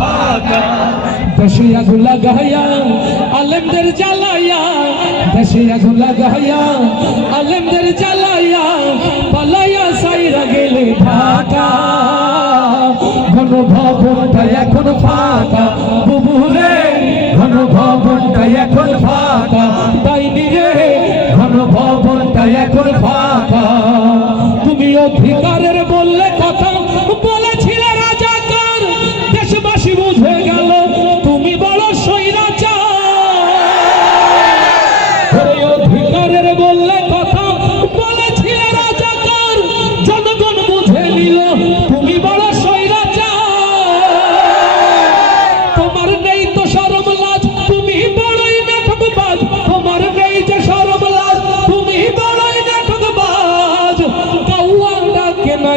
ফাঁকা, দেশে আগুন লাগাইয়া, আলেমদের জ্বালাইয়া, দেশে আগুন লাগাইয়া, আলেমদের জ্বালাইয়া, পালাইয়া সাইরা গেলে ঢাকা। ঘন ভবনটা এখন ফাঁকা বুবুরে ঘন ভবনটা এখন ফাঁকা তাইনি রে ঘন ভবনটা এখন ফাঁকা। তুমি অধিকারের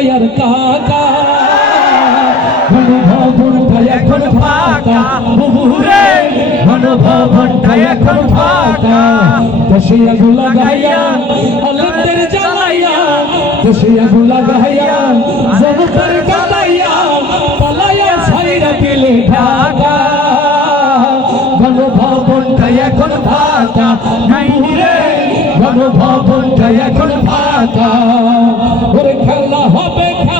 নায়ার কাকা। ভবনটা এখন ফাঁকা। বুবুরে ঘন ভবনটা এখন ফাঁকা। দেশে আগুন লাগাইয়া। আলমদের জ্বালাইয়া। দেশে আগুন লাগাইয়া জনতার কাটাইয়া পালাইয়া ছাইরা গেলে ঢাকা। ঘন ভবনটা এখন ফাঁকা। বুবুরে ঘন ভবনটা এখন ফাঁকা। ওরে খেলা হবে খেলা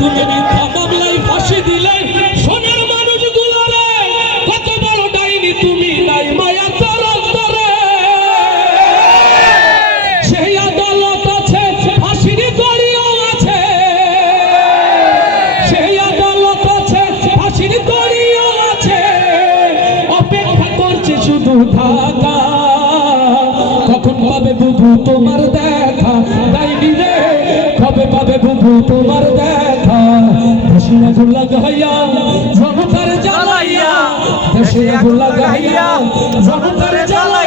তুমি মিথ্যা দিলে সোনার মানুষগুলো রে কত বড় তুমি নাই মায়া তোর অন্তরে। সেই আদালত আছে, ফাঁসির দড়িও আছে। সেই আদালত আছে, ফাঁসির দড়িও আছে। অপেক্ষা করছে শুধু ঢাকা কখন পাবে বুবু তোমার বুবু তোমার দেখা দেশে আগুন গাইয়া জনতার জ্বালাইয়া দেশে আগুন গাইয়া জনতার জ্বালাইয়া